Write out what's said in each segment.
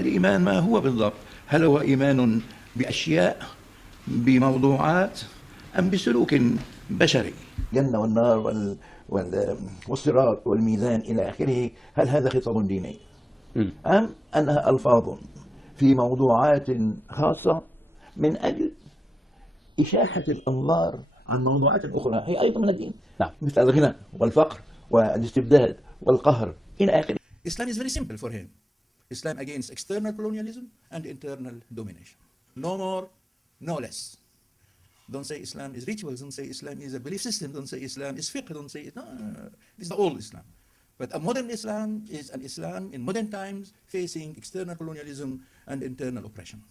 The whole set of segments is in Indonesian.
الإيمان ما هو بالضبط؟ هل هو إيمان بأشياء، بموضوعات، أم بسلوك بشري؟ الجنة والنار والصراط والميزان إلى آخره، هل هذا خطاب ديني أم أنها ألفاظ في موضوعات خاصة من أجل إشاحة الأنظار عن موضوعات أخرى هي أيضا من الدين؟ نعم. مثل الغنى والفقر والاستبداد والقهر إلى آخره. Islam is very simple for him. Islam against external colonialism and internal domination. No more, no less. Don't say Islam is rituals, don't say Islam is a belief system, don't say Islam is fiqh, don't say it. No, this is the old Islam. But a modern Islam is an Islam in modern times facing external colonialism and internal oppression.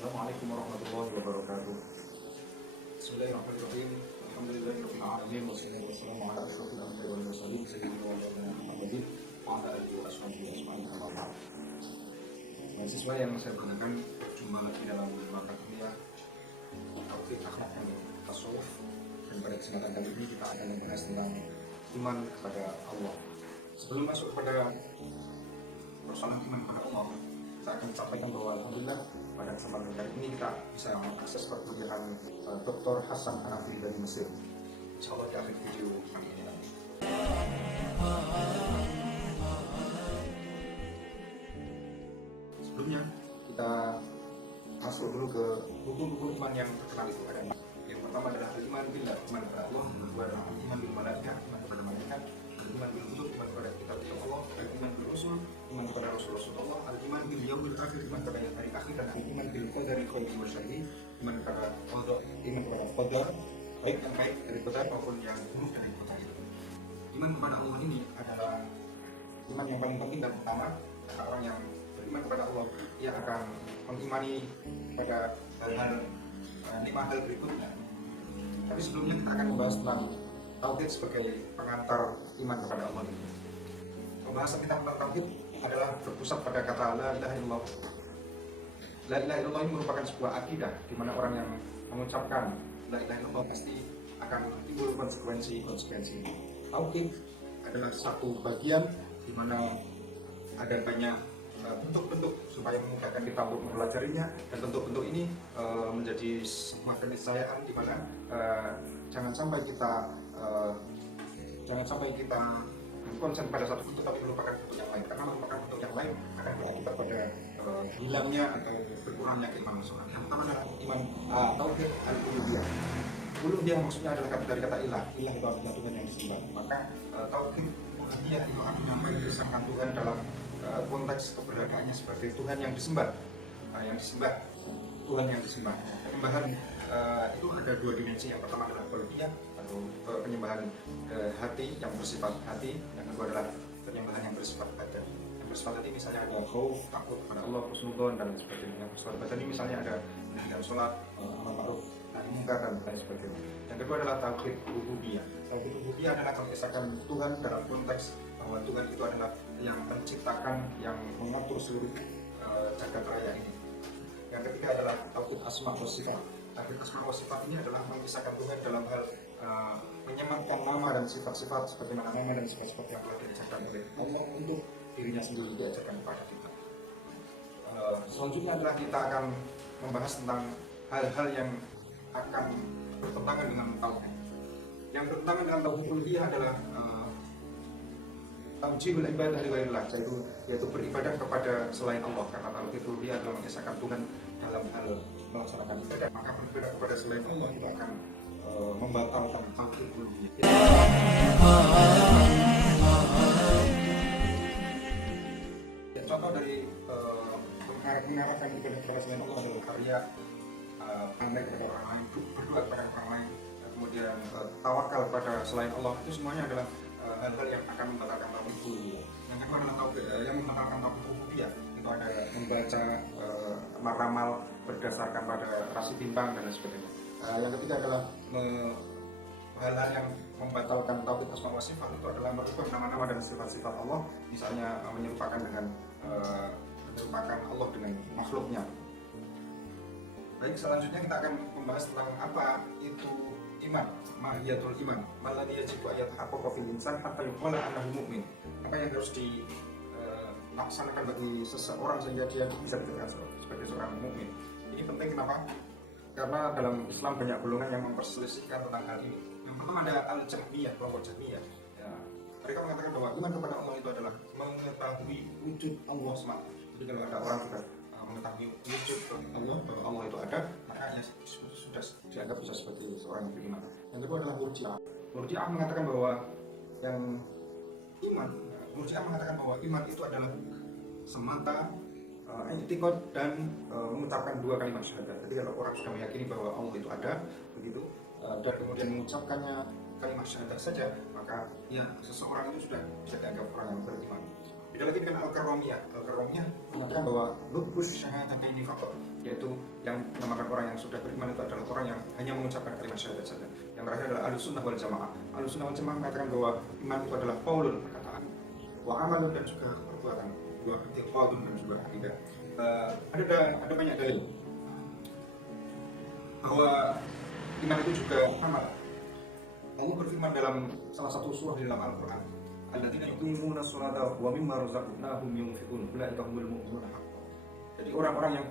Assalamualaikum warahmatullahi wabarakatuh. Bismillahirrahmanirrahim. Alhamdulillahirabbil alamin wassalatu wassalamu ala asyrofil anbiya'i wal mursalin sayyidina wa maulana Muhammadin wa ala alihi wa sahbihi ajma'in. Siswa yang saya banggakan, berjumpa lagi dalam mata kuliah Tauhid, Akhlak dan Tasawuf. Dan pada kesempatan kali ini kita akan membahas tentang iman kepada Allah. Sebelum masuk kepada persoalan iman kepada Allah, saya akan sampaikan bahwa alhamdulillah pada kesempatan kali ini kita bisa mengakses perkuliahan Dr. Hasan Hanafi dari Mesir. Insyaallah di akhir video kami ini nanti. Sebelumnya kita masuk dulu ke rukun-rukun iman yang terkenal itu ada. Yang pertama adalah iman billah, iman kepada Allah. Yang kedua adalah iman bil malaikah, iman kepada malaikat. Iman bil kutub, iman kepada kitab Allah. Iman bil rusul, iman kepada Rasulullah. Al-iman bil yaumil akhir, iman kepada hari akhir. Dan iman bil qadari khairihi wa syarrihi, iman kepada qada, iman kepada qadar, baik yang baik dari qadar maupun yang buruk dari qadar itu. Iman kepada Allah ini adalah iman yang paling penting dan utama. Orang yang beriman kepada Allah, ia akan mengimani pada hal-hal 5 hal berikutnya. Tapi sebelumnya kita akan membahas tentang tauhid sebagai pengantar iman kepada Allah. Pembahasan kita tentang tauhid adalah berpusat pada kata la ilaha illallah. La ilaha illallah ini merupakan sebuah akidah di mana orang yang mengucapkan la ilaha illallah pasti akan timbul konsekuensi. Tauhid adalah satu bagian di mana ada banyak bentuk-bentuk supaya memudahkan kita untuk mempelajarinya, dan bentuk-bentuk ini menjadi sebuah keniscayaan di mana jangan sampai kita konsen pada satu bentuk tapi melupakan bentuk yang lain, karena melupakan bentuk yang lain akan berakibat pada hilangnya atau berkurangnya keimanan seseorang. Yang pertama adalah iman tauhid al-uluhiyah. Uluhiyah maksudnya adalah dari kata ilah itu artinya Tuhan yang disembah. Maka tauhid uluhiyah itu artinya mengesahkan Tuhan dalam konteks keberadaannya sebagai Tuhan yang disembah, Tuhan yang disembah. Penyembahan itu ada dua dimensi. Yang pertama adalah qalbiyah atau penyembahan hati yang bersifat hati. Yang kedua adalah penyembahan yang bersifat badan. Yang bersifat hati misalnya ada khauf, takut kepada Allah, husnudzon dan sebagainya. Yang bersifat badan ini misalnya ada mengerjakan sholat, amal ma'ruf, nahi munkar dan lain sebagainya. Yang kedua adalah tauhid rububiyah. Tauhid rububiyah adalah mengisahkan Tuhan dalam konteks bahwa Tuhan itu adalah yang menciptakan, yang mengatur seluruh jagat raya ini. Yang ketiga adalah tauhid asma wa sifat. Tauhid asma wa sifat ini adalah mengisahkan Tuhan dalam hal menyematkan nama dan sifat-sifat sebagaimana nama dan sifat-sifat yang telah diajarkan oleh Allah untuk dirinya sendiri, diajarkan kepada kita. Selanjutnya adalah kita akan membahas tentang hal-hal yang akan bertentangan dengan tauhid. Yang bertentangan dengan tauhid uluhiyah adalah tamjidul ibadah li ghairillah, yaitu beribadah kepada selain Allah, karena tauhid uluhiyah adalah mengesahkan Tuhan dalam hal melaksanakan ibadah. Maka beribadah kepada selain Allah itu akan membatalkan tauhid uluhiyah. Contoh dari mengarahkan ibadah kepada selain Allah adalah karya pandai kepada orang lain, berdoa kepada orang lain, kemudian tawakal pada selain Allah. Itu semuanya adalah hal-hal yang akan membatalkan tauhid uluhiyah. Yang kedua adalah yang membatalkan tauhid rububiyah. Itu ada membaca ramal berdasarkan pada rasi timbang dan lain sebagainya. Yang ketiga adalah hal-hal yang membatalkan tauhid asma wa sifat. Itu adalah merubah nama-nama dan sifat-sifat Allah, misalnya menyerupakan Allah dengan makhluknya. Baik, selanjutnya kita akan membahas tentang apa itu iman, mahiyatul iman, maladhi yajibu ayat haqqaqa fil insan hatta yuqala annahu mu'min. Apa yang harus dilaksanakan bagi seseorang sehingga dia bisa dikatakan sebagai seorang mukmin. Ini penting kenapa? Karena dalam Islam banyak golongan yang memperselisihkan tentang hal ini. Yang pertama ada al-Jahmiyah, kelompok Jahmiyah. Ya, mereka mengatakan bahwa iman kepada Allah itu adalah mengetahui wujud Allah semata. Jadi kalau ada orang sudah mengetahui wujud Allah, bahwa Allah itu ada, maka ya sudah dianggap bisa sebagai seorang yang beriman. Yang kedua adalah Murji'ah. Murji'ah mengatakan bahwa yang iman, Murji'ah mengatakan bahwa iman itu adalah semata i'tiqad dan mengucapkan dua kalimat syahadat. Jadi kalau orang sudah meyakini bahwa Allah itu ada, begitu, dan kemudian mengucapkannya kalimat syahadat saja, maka ya seseorang itu sudah bisa dianggap orang yang beriman. Beda lagi dengan Al-Karramiyah. Al-Karramiyah mengatakan bahwa lubus syahadataini faqat, yaitu yang menamakan orang yang sudah beriman itu adalah orang yang hanya mengucapkan kalimat syahadat saja. Yang terakhir adalah Ahlussunnah wal Jamaah. Ahlussunnah wal Jamaah mengatakan bahwa iman itu adalah qaulun, perkataan, wa amalun, dan juga perbuatan. Dua qaulun dan juga akidah. Ada banyak dalil bahwa iman itu juga amal. Allah berfirman dalam salah satu surah di dalam Al-Quran, alladzina yuqimuna sholata wa mimma razaqnahum yunfiqun ulaika humul mu'minuna haqqan. Jadi orang-orang yang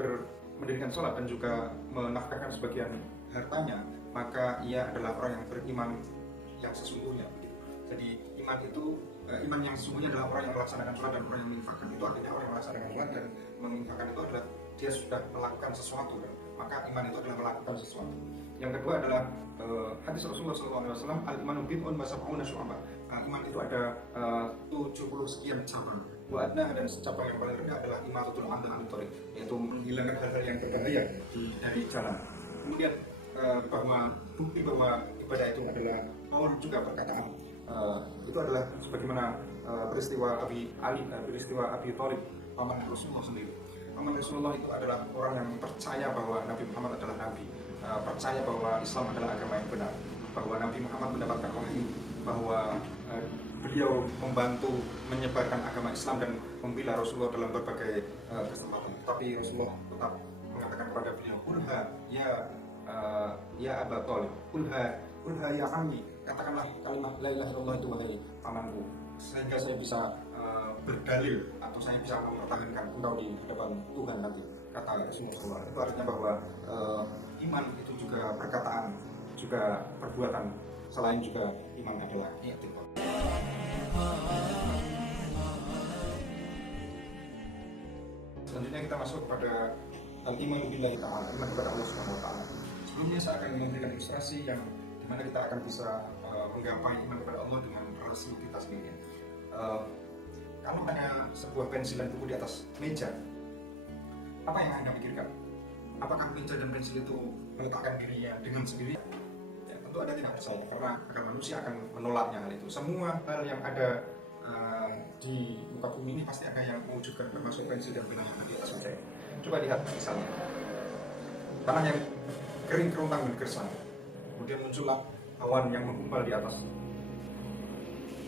mendirikan sholat dan juga menafkahkan sebagian hartanya, maka ia adalah orang yang beriman yang sesungguhnya. Jadi iman yang sesungguhnya adalah orang yang melaksanakan sholat dan orang yang menginfakkan. Itu artinya orang yang melaksanakan sholat dan menginfakkan itu adalah dia sudah melakukan sesuatu, kan? Maka iman itu adalah melakukan sesuatu. Yang kedua adalah hadis Rasulullah SAW, al-imanu bid'un wa sab'una syu'abah. Iman itu ada 70 sekian cabang. Buatnya, dan cabang yang paling rendah adalah imatatul adha an thariq, yaitu menghilangkan hal-hal yang berbahaya dari jalan. Kemudian bahwa bukti bahwa ibadah itu adalah qaul, juga perkataan. Itu adalah sebagaimana peristiwa Abi Thalib, paman Rasulullah sendiri. Paman Rasulullah itu adalah orang yang percaya bahwa Nabi Muhammad adalah Nabi, percaya bahwa Islam adalah agama yang benar, bahwa Nabi Muhammad mendapatkan wahyu, bahwa beliau membantu menyebarkan agama Islam dan membela Rasulullah dalam berbagai kesempatan. Tapi Rasulullah tetap mengatakan kepada beliau, "Qulha ya Aba Thalib, qulha ya ammi." Katakanlah kalimat la ilaha illallah itu, wahai pamanku, sehingga saya bisa berdalil atau saya bisa mempertahankan engkau di hadapan Tuhan nanti, kata Rasulullah. Itu artinya bahwa iman itu juga perkataan, juga perbuatan. Selain juga iman adalah i'tiqad. Selanjutnya kita masuk kepada al-iman billahi ta'ala, iman kepada Allah Subhanahu wa taala. Sebelumnya saya akan memberikan ilustrasi yang dimana kita akan bisa menggapai iman kepada Allah dengan relasi kita sendiri. Kalau ada sebuah pensil dan buku di atas meja, apa yang Anda pikirkan? Apakah meja dan pensil itu meletakkan dirinya dengan sendiri? Ya, tentu Anda tidak percaya, karena agar manusia akan menolaknya hal itu. Semua hal yang ada di muka bumi ini pasti ada yang mewujudkan, termasuk pensil dan pena yang ada di atas meja. Coba lihat misalnya, tanah yang kering, kerontang, dan gersang. Kemudian muncullah awan yang menggumpal di atas,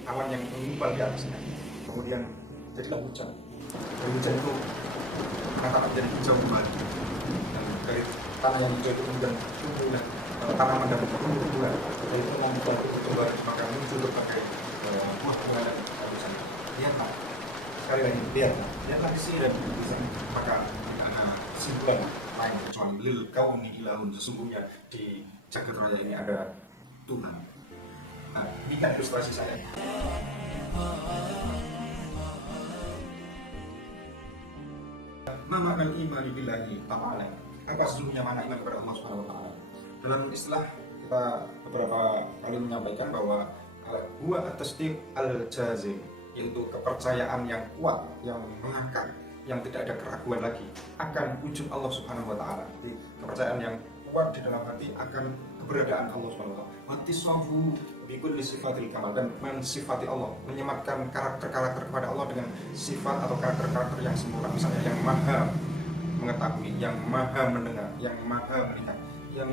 atasnya. Kemudian jadilah hujan. Dari hujan itu mengatakan menjadi hijau kembali. Dan dari tanah yang hijau itu kemudian tumbuhlah tanaman dan tumbuh-tumbuhan. Dari itu membuat tumbuh, maka muncul berbagai buah-buahan dan hujan. Lihatlah, sekali lagi lihatlah di sini dan di sana. Maka tidak ada kesimpulan lain kecuali lil kauni ilahun, sesungguhnya di jagat raya ini ada Tuhan. Nah, ini kan ilustrasi saya. Nama al-iman billahi ta'ala. Apa sesungguhnya makna iman kepada Allah Subhanahu wa taala? Dalam istilah kita beberapa kali menyampaikan bahwa huwa at-tasdiq al-jazim, yaitu kepercayaan yang kuat, yang mengakar, yang tidak ada keraguan lagi akan wujud Allah Subhanahu wa taala. Jadi kepercayaan yang kuat di dalam hati akan keberadaan Allah Subhanahu wa taala. Wattiswafu bikulli sifatil kamal, dan mensifati Allah, menyematkan karakter-karakter kepada Allah dengan sifat atau karakter-karakter yang sempurna, misalnya yang maha mengetahui, yang maha mendengar, yang maha melihat, yang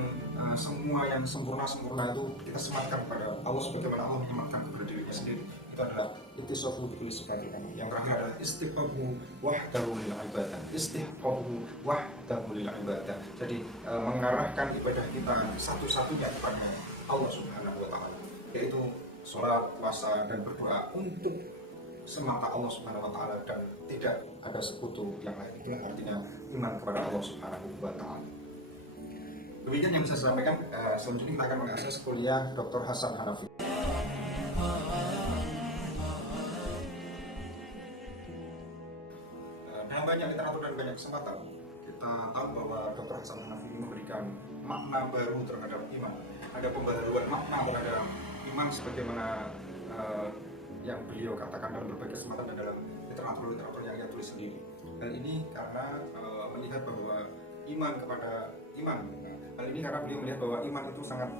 semua yang sempurna itu kita sematkan kepada Allah sebagaimana Allah menyematkan kepada dirinya sendiri. Itu adalah ittisafu bi kulli sifatin. Yang terakhir adalah istihqaqu wahdahu lil ibadah. Istihqaqu wahdahu lil ibadah. Jadi mengarahkan ibadah kita satu-satunya kepada Allah Subhanahu wa taala, yaitu salat, puasa dan berdoa untuk semata Allah Subhanahu wa taala dan tidak ada sekutu yang lain. Itu artinya iman kepada Allah Subhanahu wa taala. Demikian yang bisa saya sampaikan. Selanjutnya kita akan mengakses kuliah Dr. Hasan Hanafi. Dengan banyak literatur dan banyak kesempatan, kita tahu bahwa Dr. Hasan Hanafi memberikan makna baru terhadap iman. Ada pembaharuan makna terhadap iman sebagaimana yang beliau katakan dalam berbagai kesempatan dan dalam literatur yang ia tulis sendiri. Hal ini karena melihat bahwa iman kepada iman. Hal ini karena beliau melihat bahwa iman itu sangat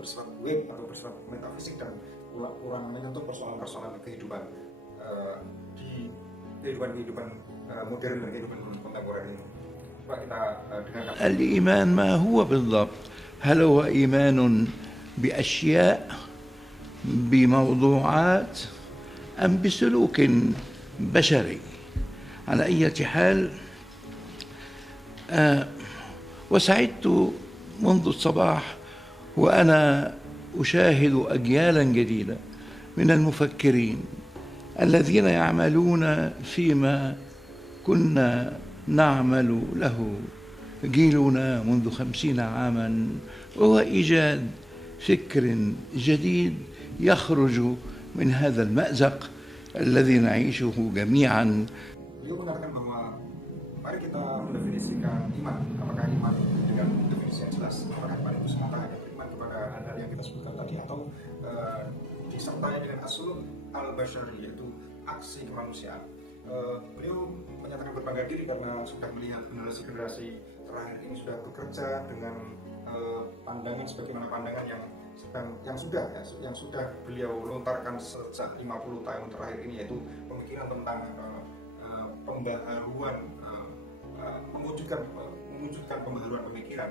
bersifat web atau bersifat metafisik dan kurang menyentuh persoalan-persoalan kehidupan di kehidupan modern dan kehidupan kontemporer ini. Coba kita dengarkan. الإيمان ما هو بالضبط؟ هل هو إيمان بأشياء بموضوعات أم بسلوك بشري؟ على أي حال وسعدت منذ الصباح وأنا أشاهد أجيالا جديدة من المفكرين الذين يعملون فيما كنا نعمل له جيلنا منذ 50 عاما، وهو إيجاد فكر جديد يخرج من هذا المأزق الذي نعيشه جميعا. Beliau mengatakan bahwa mari kita mendefinisikan iman. Apakah iman dengan definisi yang jelas? Apakah iman itu semata hanya beriman kepada hal yang kita sebutkan tadi, atau disertai dengan as-suluk al-bashari, yaitu aksi kemanusiaan. Beliau menyatakan berbangga diri karena sudah melihat generasi-generasi terakhir ini sudah bekerja dengan pandangan sebagaimana pandangan yang sudah beliau lontarkan sejak 50 tahun terakhir ini, yaitu pemikiran tentang pembaharuan, mewujudkan pembaharuan pemikiran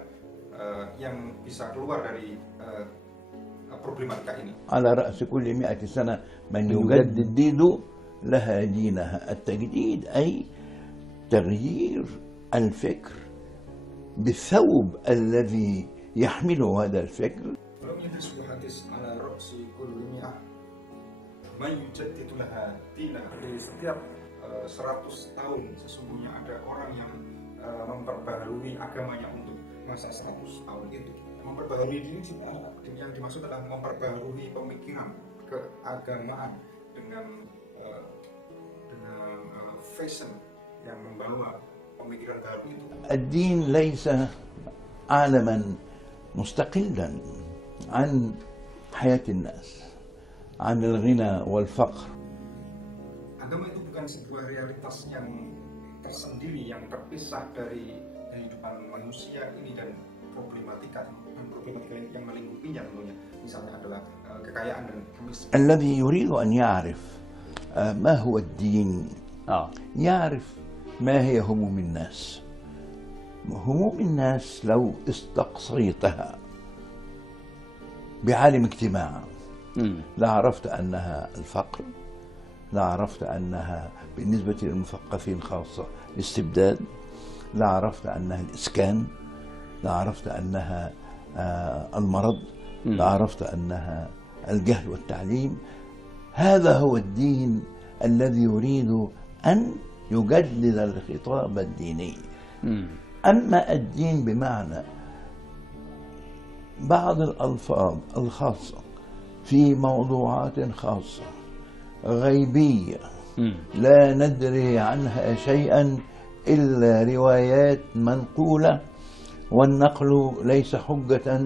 yang bisa keluar dari problematika ini. على رأس كل 100 سنة من يجدد لها دينها. التجديد أي تغيير الفكر بالثوب الذي يحمله هذا الفكر. Belum ada sebuah hadis ala ra'si kulli mi'ah man yujaddidu laha dinaha. Di setiap 100 tahun sesungguhnya ada orang yang memperbaharui agamanya untuk masa 100 tahun itu. Memperbaharui diri yang dimaksud adalah memperbaharui pemikiran keagamaan dengan fashion yang membawa pemikiran baru itu. الدين ليس عالما مستقلا عن حياة الناس، عن الغنى والفقر. Agama itu bukan sebuah realitas yang tersendiri, yang terpisah dari kehidupan manusia ini dan problematika yang melingkupinya tentunya. Misalnya adalah kekayaan dan kemiskinan. الذي يريد أن يعرف ما هو الدين يعرف ما هي هموم الناس. هموم الناس لو استقصيتها بعالم اجتماع لعرفت أنها الفقر، لعرفت أنها بالنسبة للمثقفين خاصة الاستبداد، لعرفت أنها الإسكان، لعرفت أنها المرض، لعرفت أنها الجهل والتعليم. هذا هو الدين الذي يريد أن يجدد الخطاب الديني. أما الدين بمعنى بعض الألفاظ الخاصة في موضوعات خاصة غيبية لا ندري عنها شيئا إلا روايات منقولة، والنقل ليس حجة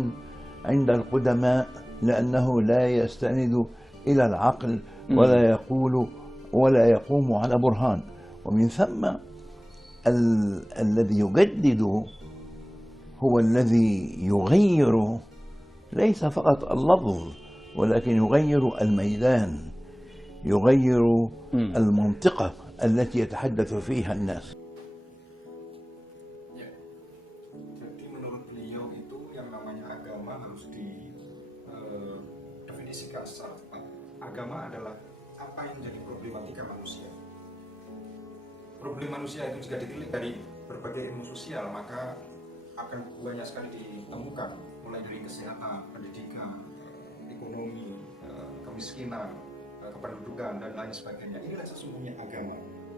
عند القدماء لأنه لا يستند إلى العقل ولا يقوم على برهان. ومن ثم الذي يجدد هو الذي يغير ليس فقط اللفظ ولكن يغير الميدان، يغير المنطقة التي يتحدث فيها الناس. memang harus didefinisikan secara tepat. Agama adalah apa yang menjadi problematika manusia. Problem manusia itu jika ditilik dari berbagai ilmu sosial, maka akan banyak sekali ditemukan, mulai dari kesehatan, pendidikan, ekonomi, kemiskinan, kependudukan, dan lain sebagainya. Inilah sesungguhnya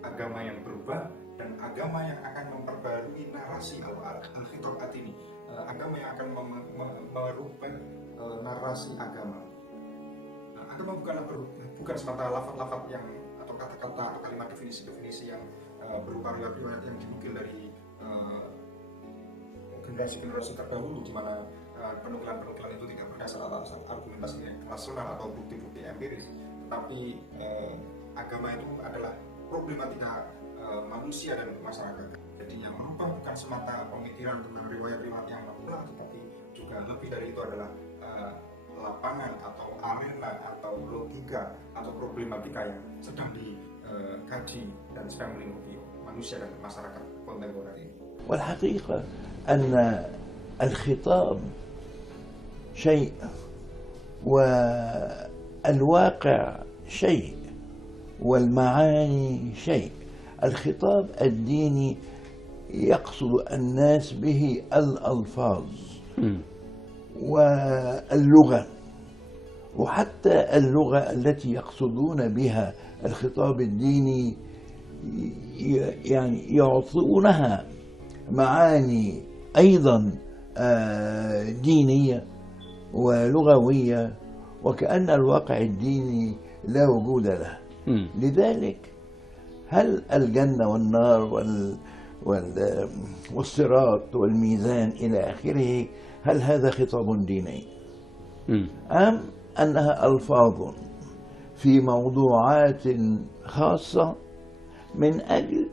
agama yang berubah, dan agama yang akan memperbarui narasi al-khitab at-tini, agama yang akan merubah narasi agama. Agama bukan semata lafaz-lafaz yang atau kata-kata atau kalimat definisi-definisi yang berupa riwayat-riwayat yang dinukil dari generasi-generasi terdahulu, di mana penukilan-penukilan itu tidak berdasarkan argumentasi rasional atau bukti-bukti empiris, tetapi agama itu adalah problematika manusia dan masyarakat. Jadi yang merubah bukan semata pemikiran tentang riwayat-riwayat yang mutlak, tetapi juga lebih dari itu adalah lapangan atau arena atau logika atau problematika yang sedang dikaji dan sedang melingkupi manusia dan masyarakat kontemporer ini. والحقيقة أن الخطاب شيء والواقع شيء والمعاني شيء. الخطاب الديني يقصد الناس به الألفاظ واللغة، وحتى اللغة التي يقصدون بها الخطاب الديني يعني يعطونها معاني أيضا دينية ولغوية، وكأن الواقع الديني لا وجود له. لذلك هل الجنة والنار والصراط والميزان إلى آخره، هل هذا خطاب ديني أم أنها ألفاظ في موضوعات خاصة من أجل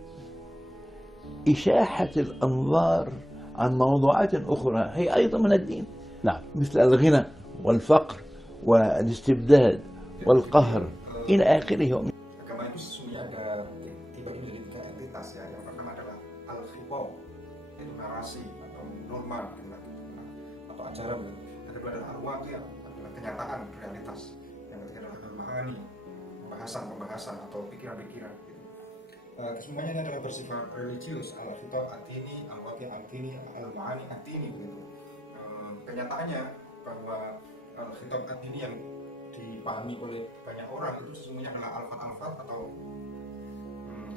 إشاحة الأنظار عن موضوعات أخرى هي أيضا من الدين؟ نعم. مثل الغنى والفقر والاستبداد والقهر إلى آخره. Agama itu sesungguhnya ada dibagi menjadi 3 entitas ya. Yang pertama adalah al-khitab, yaitu narasi atau norma atau ajaran. Yang kedua adalah al-waqi', adalah kenyataan, realitas. Yang ketiga adalah al-ma'ani, pembahasan atau pikiran-pikiran. Kesemuanya ini adalah bersifat religius, al-khitab at-tini, al-waqi' at-tini, al-ma'ani at-tini begitu. Kenyataannya bahwa al-khitab at-tini yang dipahami oleh banyak orang itu sesungguhnya adalah alfat-alfat atau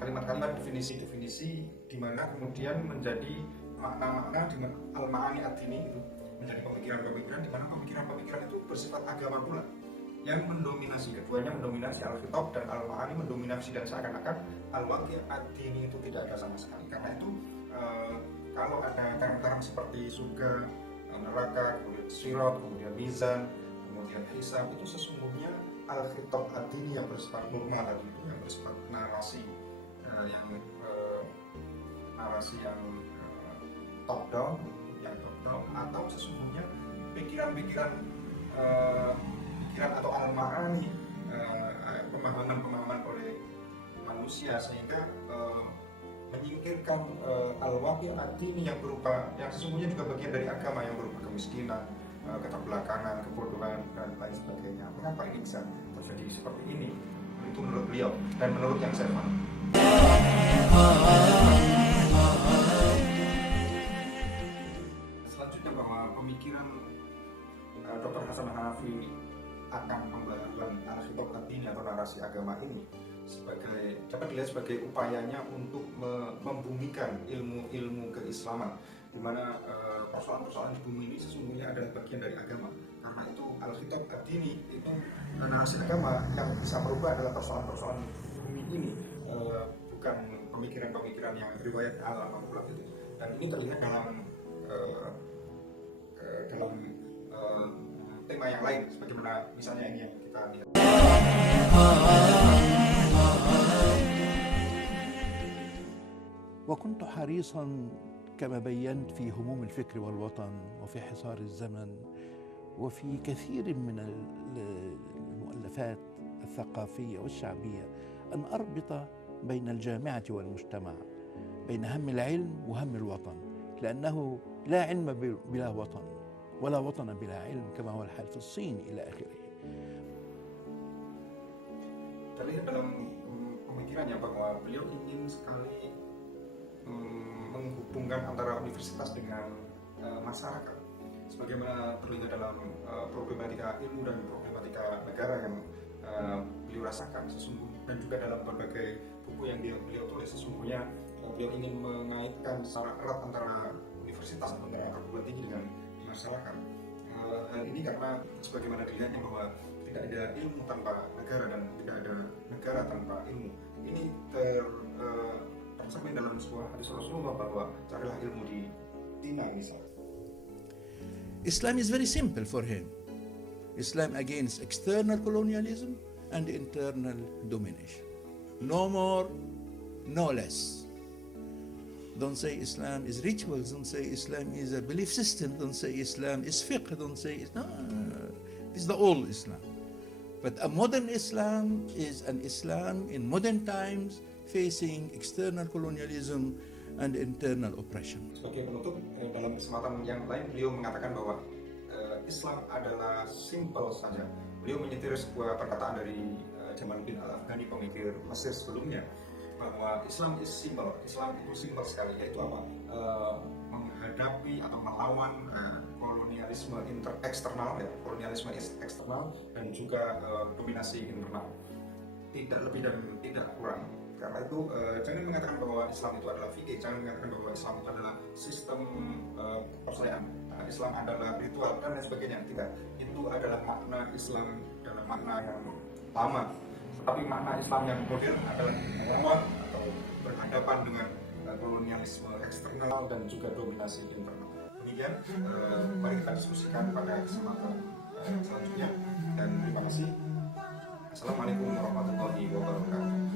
kalimat-kalimat definisi-definisi di mana kemudian menjadi makna-makna di al-ma'ani at-tini itu menjadi pemikiran-pemikiran di mana pemikiran-pemikiran itu bersifat agama pula, yang mendominasi, keduanya mendominasi, al-khitab dan al-ma'ani mendominasi, dan seakan-akan al-waqi' at-tini itu tidak ada sama sekali. Karena itu kalau ada terang-terang seperti surga, neraka, kemudian sirat, kemudian mizan, kemudian hisab, itu sesungguhnya al-khitab at-tini yang bersifat normal tadi itu, yang bersifat narasi yang top down, atau sesungguhnya pikiran atau al-ma'ani, pemahaman oleh manusia, sehingga menyingkirkan al-waqi' at-tini yang sesungguhnya juga bagian dari agama, yang berupa kemiskinan, keterbelakangan, kebodohan, dan lain sebagainya. Mengapa ini bisa terjadi seperti ini? Itu menurut beliau dan menurut yang saya paham. Selanjutnya bahwa pemikiran Dr. Hasan Hanafi akan pembaharuan al-khitab at-tini atau narasi agama ini dapat dilihat sebagai upayanya untuk membumikan ilmu-ilmu keislaman, di mana persoalan-persoalan di bumi ini sesungguhnya adalah bagian dari agama. Karena itu al-khitab at-tini itu narasi agama yang bisa merubah adalah persoalan-persoalan bumi ini, bukan pemikiran-pemikiran yang riwayat al-manqullah itu. Dan ini terlihat dalam tema yang lain, sebagaimana misalnya ini yang kita lihat. وكنت حريصا كما بينت في هموم الفكر والوطن وفي حصار الزمن وفي كثير من المؤلفات الثقافية والشعبية أن أربط بين الجامعة والمجتمع، بين هم العلم وهم الوطن، لأنه لا علم بلا وطن ولا وطن بلا علم كما هو الحال في الصين إلى آخره. Tapi dalam pemikirannya bahwa beliau ingin sekali menghubungkan antara universitas dengan masyarakat, sebagaimana terlihat dalam problematika ilmu dan problematika negara yang beliau rasakan sesungguhnya, dan juga dalam berbagai buku yang beliau tulis. Sesungguhnya beliau ingin mengaitkan secara erat antara universitas antara perguruan tinggi dengan masyarakat. Hal ini karena sebagaimana dilihatnya bahwa tidak ada ilmu tanpa negara dan tidak ada negara tanpa ilmu. Ini tercermin dalam sebuah hadis Rasulullah bahwa carilah ilmu di Cina misalnya. Islam is very simple for him. Islam against external colonialism and internal domination. No more, no less. Don't say Islam is rituals, don't say Islam is a belief system, don't say Islam is fiqh, don't say no, it's the old Islam. But a modern Islam is an Islam in modern times facing external colonialism and internal oppression. Sebagai penutup, dalam kesempatan yang lain beliau mengatakan bahwa Islam adalah simple saja. Beliau menyetir sebuah perkataan dari Jamal bin Al-Afghani, pemikir Mesir sebelumnya, bahwa Islam is simple. Islam itu simple sekali, yaitu apa? Menghadapi atau melawan kolonialisme eksternal, ya, kolonialisme eksternal dan juga dominasi internal. Tidak lebih dan tidak kurang. Karena itu jangan mengatakan bahwa Islam itu adalah fikih, jangan mengatakan bahwa Islam itu adalah sistem kepercayaan, Islam adalah ritual dan lain sebagainya. Tidak, itu adalah makna Islam dalam makna yang lama. Tapi makna Islam yang modern adalah melawan atau berhadapan dengan kolonialisme eksternal dan juga dominasi internal. Demikian, mari kita diskusikan pada kesempatan selanjutnya, dan terima kasih. Assalamualaikum warahmatullahi wabarakatuh.